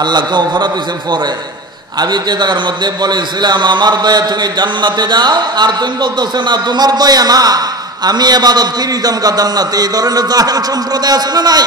আল্লাহ গফরত দিয়েছেন পরে। আমি যে জায়গার মধ্যে বলেছিলাম আমার দয়া তুমি জান্নাতে যাও, আর তুমি বলতেছো না তোমার দয়া না আমি ইবাদত করি জামকা জান্নাতে। এই ধরনের জাহেল সম্প্রদায় আছে না নাই?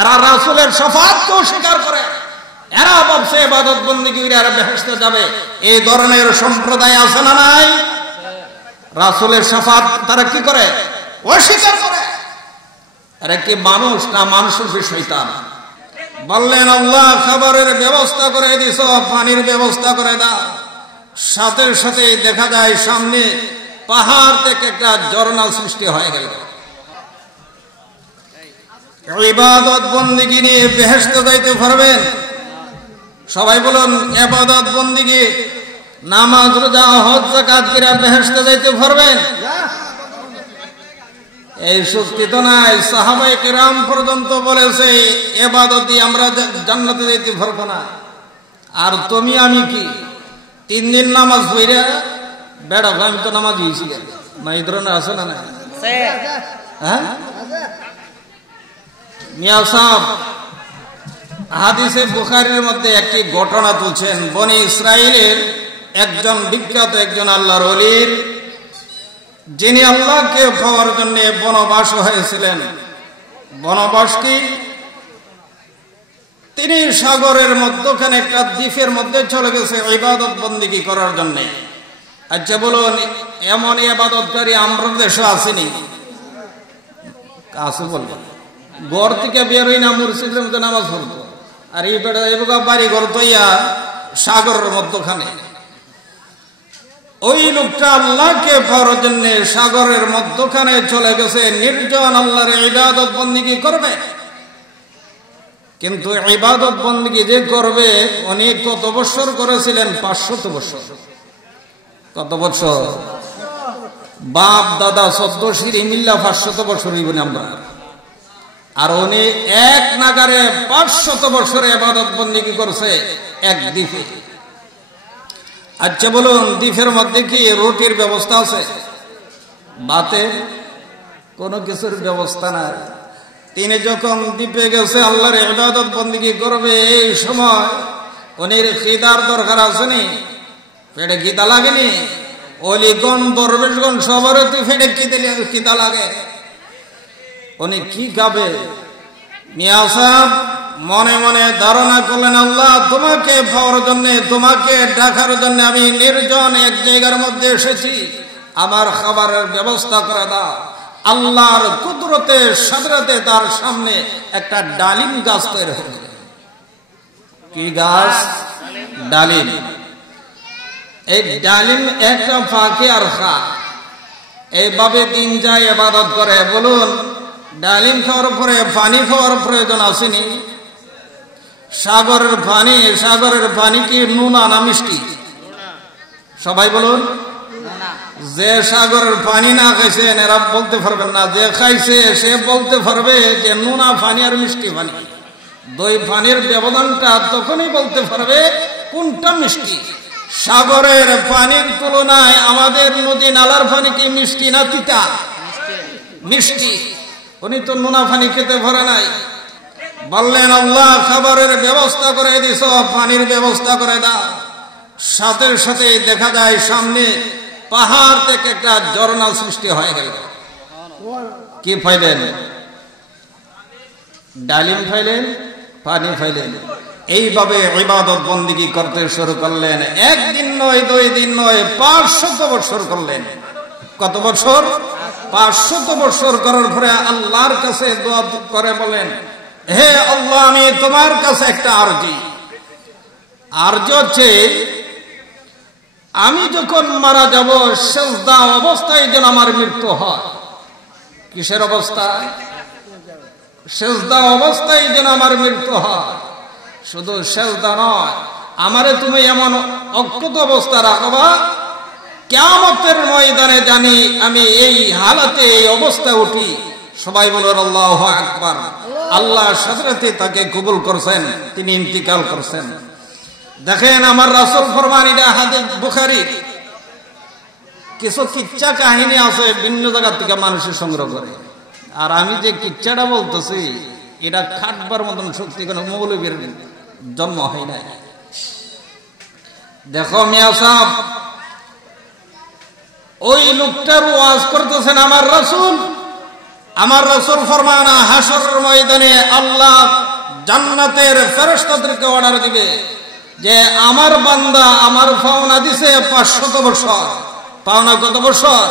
এরা রাসূলের শাফাআতকে অস্বীকার করে, এরা ভাবছে ইবাদত বন্দেগী করে আর বেহেশতে যাবে। এই ধরনের সম্প্রদায় আছে না নাই? রাসূলের শাফাআত তারা কি করে? অস্বীকার করে। এরা কি মানুষ না মানুষের শয়তান? বললেন আল্লাহ খাবারের ব্যবস্থা করে দিছ, পানির ব্যবস্থা করে দাও। সাথে সাথে দেখা যায় সামনে পাহাড় থেকে একটা ঝর্ণা সৃষ্টি হয়ে গেল। ইবাদত বন্দেগী নিয়ে বেহেশতে যাইতে পারবেন? সবাই বলুন ইবাদত বন্দেগী, নামাজ রোজা হজ যাকাত করে বেহেশতে যাইতে পারবেন? এই শক্তি তো নাই। সাহাবায়ে কেরাম পর্যন্ত বলেছে ইবাদত দিয়ে আমরা জান্নাতে যেতে পারবো না। আর তুমি আমি কি 3 দিন নামাজ পড়ে বেড়া আমি তো নামাজ দিয়েছি না, এই ধরনের আছে না? না হ্যাঁ মিয়া সাহেব হাদিসে বুখারীর মধ্যে একটি ঘটনা তুলছেন। বনি ইসরাইলের একজন বিখ্যাত একজন আল্লাহর ওলীর, যিনি আল্লাহকে পাওয়ার জন্য বনবাস হয়েছিলেন। বনবাস কি? তিনি সাগরের মধ্যখানে একটা দ্বীপের মধ্যে চলে গেছে ইবাদত বন্দেগী করার জন্য। আচ্ছা বলুন এমন ইবাদতকারী আমরা দেশে আসেনি? কাছে বলবেন ঘর থেকে বেরোই না মসজিদের মধ্যে নামাজ পড়তো, আর এই বেড়া বাড়ি ঘর তৈয়া সাগরের মধ্যখানে। ওই লোকটা আল্লাহকে পাওয়ার জন্য সাগরের মধ্যখানে চলে গেছে, নির্জন আল্লাহর ইবাদত বন্দেগী করবে। কিন্তু ইবাদত বন্দেগী যে করবে উনি কত বছর করেছিলেন? 500 বছর। কত বছর? বাপ দাদা 14 সিঁড়ি মিল্লা 500 বছর হইবেন আমরা। আর উনি এক নাগারে 500 বছরে ইবাদত বন্দেগী করছে এক দ্বীপে। আচ্ছা বলুন দ্বীপের মধ্যে কি রুটির ব্যবস্থা আছে? ভাতের কোনো কিছুর ব্যবস্থা নাই। তিনি যখন দ্বীপে গেছে আল্লাহর ইবাদত বন্দেগী করবে, এই সময় উনির খিদার দরকার আসেনি? পেটে খিদা লাগেনি? অলিগণ দরবেশগণ সবার তুই পেটে খিদা লাগে, উনি কি খাবে? মিয়া সাহেব মনে মনে ধারণা করলেন আল্লাহ তোমাকে পাওয়ার জন্য, তোমাকে ডাকার জন্য আমি নির্জন এক জায়গার মধ্যে এসেছি, আমার খাবারের ব্যবস্থা করে দাও। আল্লাহর কুদরতে সাদরাতে তার সামনে একটা ডালিম গাছ তৈরি হলো। কি গাছ? ডালিম। এই ডালিম একটা ফাঁকে আর খা, এইভাবে দিন যায় ইবাদত করে। বলুন ডালিম খাওয়ার পরে পানি খাওয়ার প্রয়োজন আসেনি? সাগরের পানি কি নুনা না মিষ্টি? সবাই বলুন। যে সাগরের পানি না খাইছেন এরা বলতে পারবেন না, যে খাইছে সে বলতে পারবে যে নুনা পানি আর মিষ্টি পানি। দুই পানির ব্যবধানটা তখনই বলতে পারবে কোনটা মিষ্টি। সাগরের পানির তুলনায় আমাদের নদী নালার পানি কি মিষ্টি না তিতা? মিষ্টি। উনি তো নুনা পানি খেতে পারে নাই। বললেন আল্লাহ খাবারের ব্যবস্থা করে দিছ, পানির ব্যবস্থা করে দাও। সাথে সাথে দেখা যায় সামনে পাহাড় থেকে একটা ঝর্ণা সৃষ্টি হয়ে গেল। কি পাইলেন? ডালিম পাইলেন, পানি পাইলেন। এইভাবে ইবাদত বন্দেগী করতে শুরু করলেন। একদিন নয়, 2 দিন নয়, 500 বছর করলেন। কত বছর? 500 বছর করার পরে আল্লাহর কাছে দোয়া করে বলেন, হে আল্লাহ আমি তোমার কাছে একটা আরজি হচ্ছে আমি যখন মারা যাব সেজদা অবস্থায় যেন আমার মৃত্যু হয়। কিসের অবস্থায়? সেজদা অবস্থায় যেন আমার মৃত্যু হয়। শুধু সেজদা নয়, আমারে তুমি এমন অক্ষত অবস্থা রাখবা কিয়ামতের ময়দানে জানি আমি এই হালাতে এই অবস্থায় উঠি। সবাই বলুন আল্লাহু আকবার। আল্লাহ সাথে তাকে কবুল করছেন, তিনি ইন্তিকাল করছেন। দেখেন আমার রাসূল ফরমান, এটা হাদিস বুখারী। কিছু কিচ্ছা কাহিনী আছে ভিন্ন জায়গা থেকে মানুষের সংগ্রহ করে। আর আমি যে কিচ্ছাটা বলতেছি এটা খাটবার মতন শক্তি কোনো মৌলবীর জন্ম হয় নাই। দেখো মিয়া সাহেব, ওই লোকটার ওয়াজ করতেছেন আমার রাসূল ফরমান হাশরের ময়দানে আল্লাহ জান্নাতের ফেরেশতাদেরকে অর্ডার দিবে যে আমার বান্দা আমার পাওনা দিছে 500 বছর। পাওনা কত বছর?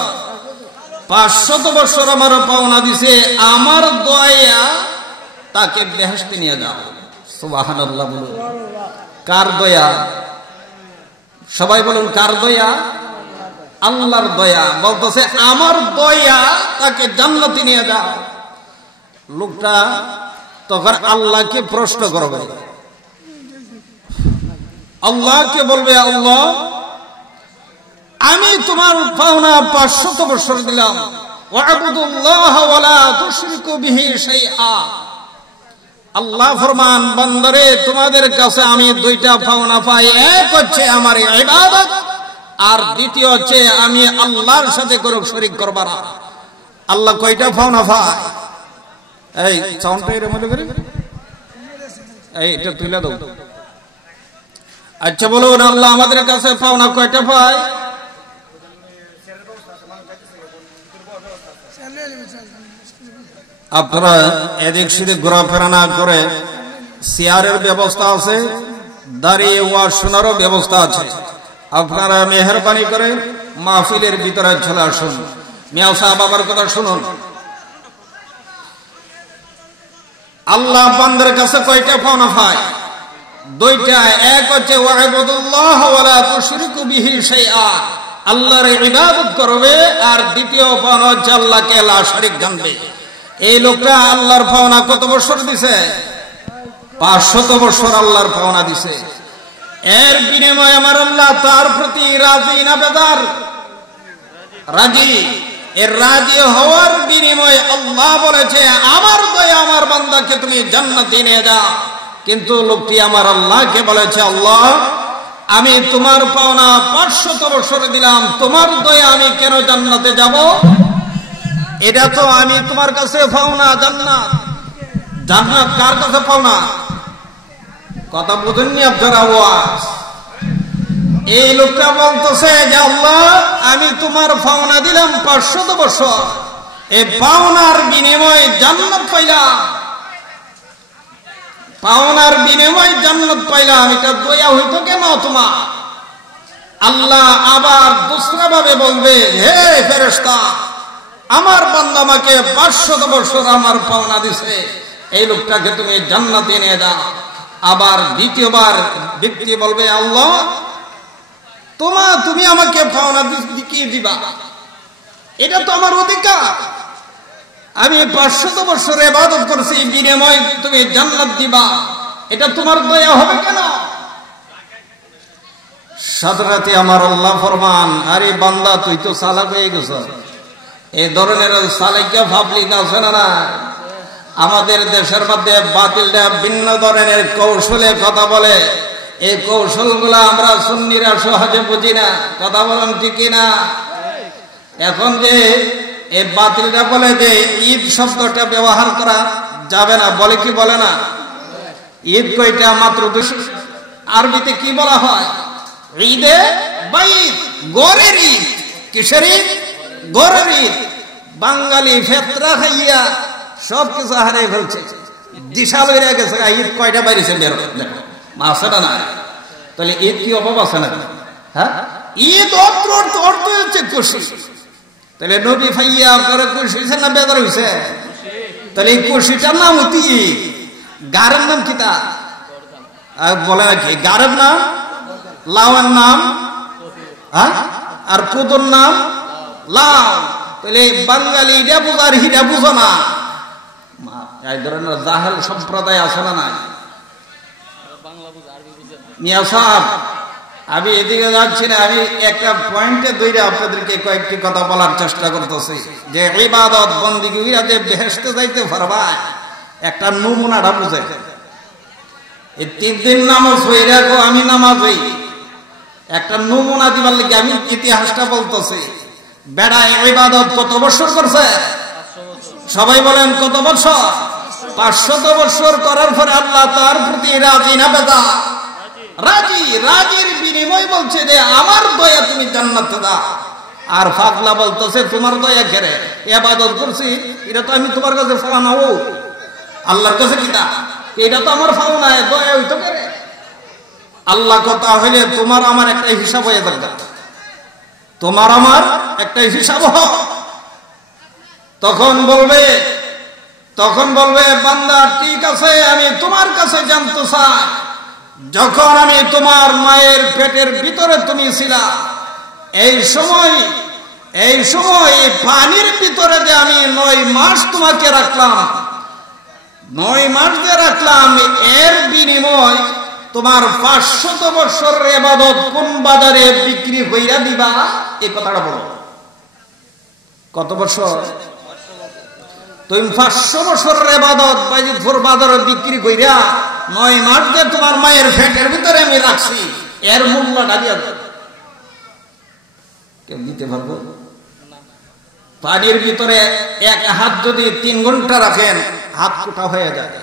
500 বছর আমার পাওনা দিছে, আমার দয়া তাকে বেহেশতে নিয়ে যাও। সুবহানাল্লাহ বলুন। কার দয়া? সবাই বলুন কার দয়া? আল্লাহর দয়া। বলতেছে আমার দয়া তাকে জান্নাতে নিয়ে যাও। লোকটা তখন আল্লাহকে প্রশ্ন করবে, আল্লাহকে বলবে, আল্লাহ আমি তোমার পাওনা 500 বছর দিলাম, ওয়া'বুদুল্লাহ ওয়ালা তুশরিকু বিহি শাইআ। আল্লাহ ফরমান, বান্দারে তোমাদের কাছে আমি দুইটা পাওনা পাই, এক হচ্ছে আমার ইবাদত, আর দ্বিতীয় হচ্ছে আমি আল্লাহর সাথে কোনো শরীক করব না। আল্লাহ কয়টা পাওনা পায়? এই সাউন্ডটা এর মধ্যে করে এই এটা তুলে দাও। আচ্ছা বলুন, আল্লাহ আমাদের কাছে পাওনা কয়টা পায়? আপনারা এদিক সেদিক ঘোরাফেরা না করে চেয়ারের ব্যবস্থা আছে, দাঁড়িয়ে ওয়াজ শোনারও ব্যবস্থা আছে। আপনারা মেহেরবানি করে মাহফিলের ভিতরে চলে আসুন। মিয়া সাহেব আমার কথা শুনুন। আল্লাহ বান্দার কাছে কয়টা পাওনা পায়? দুইটা। এক হচ্ছে ওয়া'বুদুল্লাহ ওয়ালা তুশরিকু বিহি শাইআ, আল্লাহর ইবাদত করবে, আর দ্বিতীয় পাওনা হচ্ছে আল্লাহকে লা শরীক জানবে। এই লোকটা আল্লাহর পাওনা কত বছর দিছে? 500 বছর আল্লাহর পাওনা দিছে। এর বিনিময়ে আমার আল্লাহ তার প্রতি রাজি না বেজার? রাজি। এর রাজি হওয়ার বিনিময়ে আল্লাহ বলেছে আমার দয়া আমার বান্দাকে তুমি জান্নাতে নিয়ে যাও। কিন্তু লোকটি আমার আল্লাহকে বলেছে, আল্লাহ আমি তোমার পাওনা 500 বছর দিলাম, তোমার দয়া আমি কেন জান্নাতে যাব? এটা তো আমি তোমার কাছে পাওনা জান্নাত। জান্নাত কার কাছে পাওনা? কথা বুঝেননি আপনারা? ওয়াজ এই লোকটা বলতেছে যে আল্লাহ আমি তোমার পাওনা দিলাম 500 বছর, এই পাওনার বিনিময়ে জান্নাত পাইলাম, পাওনার বিনিময়ে জান্নাত পাইলাম, এটা দয়া হইতো কেন তোমার? আল্লাহ আবার দুসরা ভাবে বলবে, হে ফেরেশতা আমার বান্দা আমাকে 500 বছর আমার পাওনা দিছে, এই লোকটাকে তুমি জান্নাতে নিয়ে দাও। আবার দ্বিতীয়বার ব্যক্তি বলবে, আল্লাহ তুমি আমাকে পাওনা কি দিবা? এটা তো আমার অধিকার, আমি 500 বছর ইবাদত করছি, বিনিময়ে তুমি জান্নাত দিবা, এটা তোমার দয়া হবে কেন? সাদরাতে আমার আল্লাহ ফরমান, আরে বান্দা তুই তো চালাক হয়ে গেছ। এই ধরনের চালাকিয়া পাবলিক আছে না? আমাদের দেশের মধ্যে বাতিলটা ভিন্ন ধরনের কৌশলে কথা বলে। এই কৌশলগুলো আমরা সুন্নিরা সহজে বুঝি না। কথা বলেন ঠিক না? এখন যে এই বাতিলটা বলে যে ঈদ শব্দটা ব্যবহার করা যাবে না, বলে কি বলে না? ঈদ কয়টা? মাত্র 200। আরবিতে কি বলা হয়? ঈদে বাইত, গরের ঈদ। কিসের ঈদ? গরের ঈদ। বাঙালি ফেতরা খাইয়া সবকিছু হারিয়ে ফেলছে, দিশা বেরিয়ে গেছে। ঈদ কয়টা বাইরেছে বের দেখো, মাসাটা না। তাহলে ঈদ কি অভাব আছে না? হ্যাঁ, ঈদ অর্থ হচ্ছে খুশি। তাহলে নবী ভাইয়া আপনারা খুশি হয়েছে না বেদার হয়েছে? তাহলে এই খুশিটার নাম হতি ঈদ। গারের নাম কি তা বলে নাকি? গারের নাম লাউয়ের নাম, হ্যাঁ, আর কুদুর নাম লাউ। তাহলে বাঙালি এটা বুঝার হিটা বুঝো না। এই ধরনের জাহেল সম্প্রদায় আছে না? নাই মিয়া সাহেব, আমি এদিকে যাচ্ছি না, আমি একটা পয়েন্টে ধরে আপনাদেরকে কয়েকটি কথা বলার চেষ্টা করতেছি যে ইবাদত বন্দেগী যে বেহেশতে যাইতে পারবা, একটা নমুনাটা বুঝে। এই 3 দিন নামাজ হয়ে রাখো, আমি নামাজ হই, একটা নমুনা দিবার লাগে আমি ইতিহাসটা বলতেছি। বেড়া ইবাদত কত বছর করছে? সবাই বলেন কত বছর? 500 বছর করার পরে আল্লাহ তার প্রতি রাজি না বেদা? রাজি। রাজির বিনিময় বলছে যে আমার দয়া তুমি জান্নাতে দাও। আর পাগলা বলতেছে তোমার দয়া কেরে, ইবাদত করছি এটা তো আমি তোমার কাছে পাওনা ও আল্লাহর কাছে কিটা, এটা তো আমার পাওনা, দয়া হইতো কেরে? আল্লাহ কথা হইলে তোমার আমার একটা হিসাব হয়ে দরকার, তোমার আমার একটা হিসাব হয়। তখন বলবে বান্দা ঠিক আছে আমি তোমার কাছে জানতে চাই, যখন আমি তোমার মায়ের পেটের ভিতরে তুমি ছিলা এই সময় পানির ভিতরে যে আমি 9 মাস তোমাকে রাখলাম, 9 মাস যে রাখলাম, এর বিনিময় তোমার 500 বছরের ইবাদত কোন বাজারে বিক্রি কইরা দিবা? এই কথাটা বলো। কত বছর? তুমি 500 বছরের ইবাদত বাইজিদপুর বাজারে বিক্রি কইরা 9 মাস যে তোমার মায়ের পেটের ভিতরে আমি রাখছি, এর মূল্যটা দিয়া দাও। কেউ দিতে পারবো? পানির ভিতরে এক হাত যদি 3 ঘন্টা রাখেন হাত কোটা হয়ে যায়,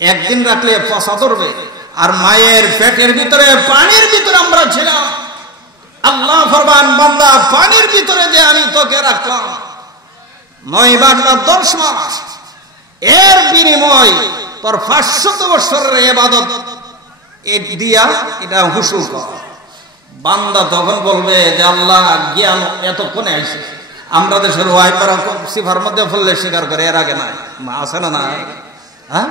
একদিন রাখলে পচা ধরবে। আর মায়ের পেটের ভিতরে পানির ভিতরে আমরা ছিলাম, আল্লাহ ফরমান বান্দা পানির ভিতরে যে আমি তোকে রাখলাম 9 বাংলা 10 মাস, এর বিনিময় তোর 500 বছরের ইবাদত দিয়া এটা হুসুল কর। বান্দা তখন বলবে যে আল্লাহ জ্ঞান এতক্ষণে আইছে। আমরা দেশের ওয়াইপারা সিফার মধ্যে ফেললে স্বীকার করে, এর আগে নাই আছে না? নাই। হ্যাঁ,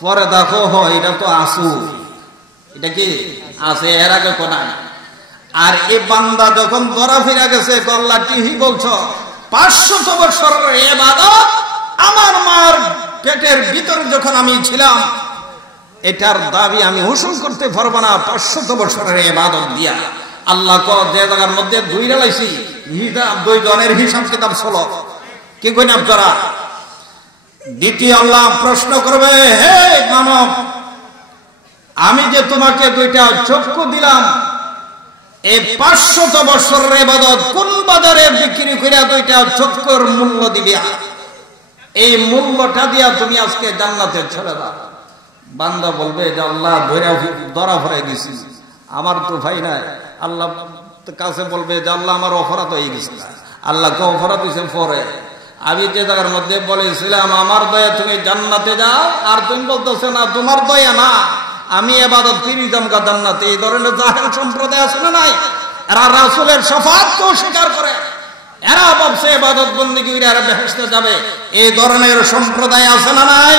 পরে দেখো এটা তো আসু, এটা কি আছে, এর আগে কোনায়। আর এই বান্দা যখন ধরা ফিরা গেছে, আল্লাহ টিহি বলছ 500 বছরের ইবাদত আমার মার পেটের ভিতরে যখন আমি ছিলাম, এটার দাবি আমি উসুল করতে পারবো না 500 বছরের ইবাদত দিয়া। আল্লাহ যে জায়গার মধ্যে 2 লাইছি হিসাব, 2 জনের হিসাব কিতাব চলো, কি কইন আপনারা? দ্বিতীয় আল্লাহ প্রশ্ন করবে, হে মানব, আমি যে তোমাকে 2টা চক্ষু দিলাম, এই 500 বছরের ইবাদত কোন বাজারে বিক্রি করে 2টা চক্ষুর মূল্য দিবিয়া? এই মূল্যটা দিয়া তুমি আজকে জান্নাতে চলে যাও। বান্দা বলবে যে আল্লাহ ধরা ফরাই দিছি, আমার তো ভাই নাই। আল্লাহ কাছে বলবে যে আল্লাহ আমার অপরাধ হয়ে গেছে। আল্লাহকে অপরাধ হয়েছে পরে, আমি যে জায়গার মধ্যে বলেছিলাম আমার দয়া তুমি জান্নাতে যাও, আর তুমি বলতেছো না তোমার দয়া না, আমি ইবাদত করি জামগা জান্নাতে। এই ধরনের জাহেল সম্প্রদায় আছে না নাই? এরা রাসূলের শাফাআতকে অস্বীকার করে, এরা ভাবছে ইবাদত বন্দেগী করে এরা বেহেশতে যাবে। এই ধরনের সম্প্রদায় আছে না নাই?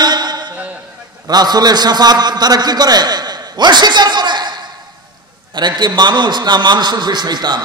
রাসূলের শাফাআত তারা কি করে? অস্বীকার করে। এরা কি মানুষ না মানুষের শয়তান?